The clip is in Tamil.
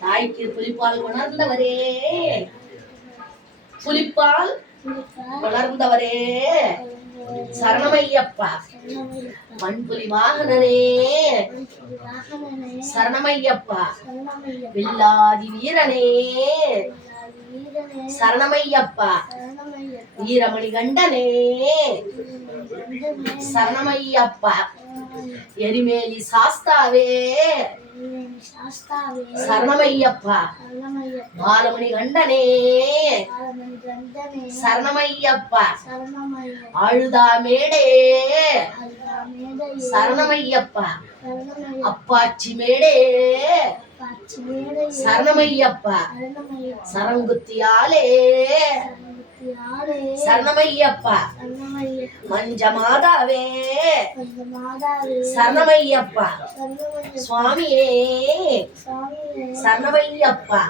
தாய்க்கு புலிப்பால் உணர்ந்தவரே, புலிப்பால் உணர்ந்தவரே சரணமையப்பா. மண்புலி வாகனனே சரணமையப்பா. வில்லாதி வீரனே சரணமையப்பா. வீரமணி கண்டனே சரணமையப்பா. எரிமேலி சாஸ்தாவே சரணமையப்பா. பாலமணி கண்டனே சரணமையப்பா. அழுதா மேடே சரணமையப்பா. அப்பாச்சி மேடே சரணமையப்பா. சரங்குத்தியாலே சரணமையப்பா. மஞ்ச மாதாவே சரணமையப்பா. சுவாமியே சரணமையப்பா.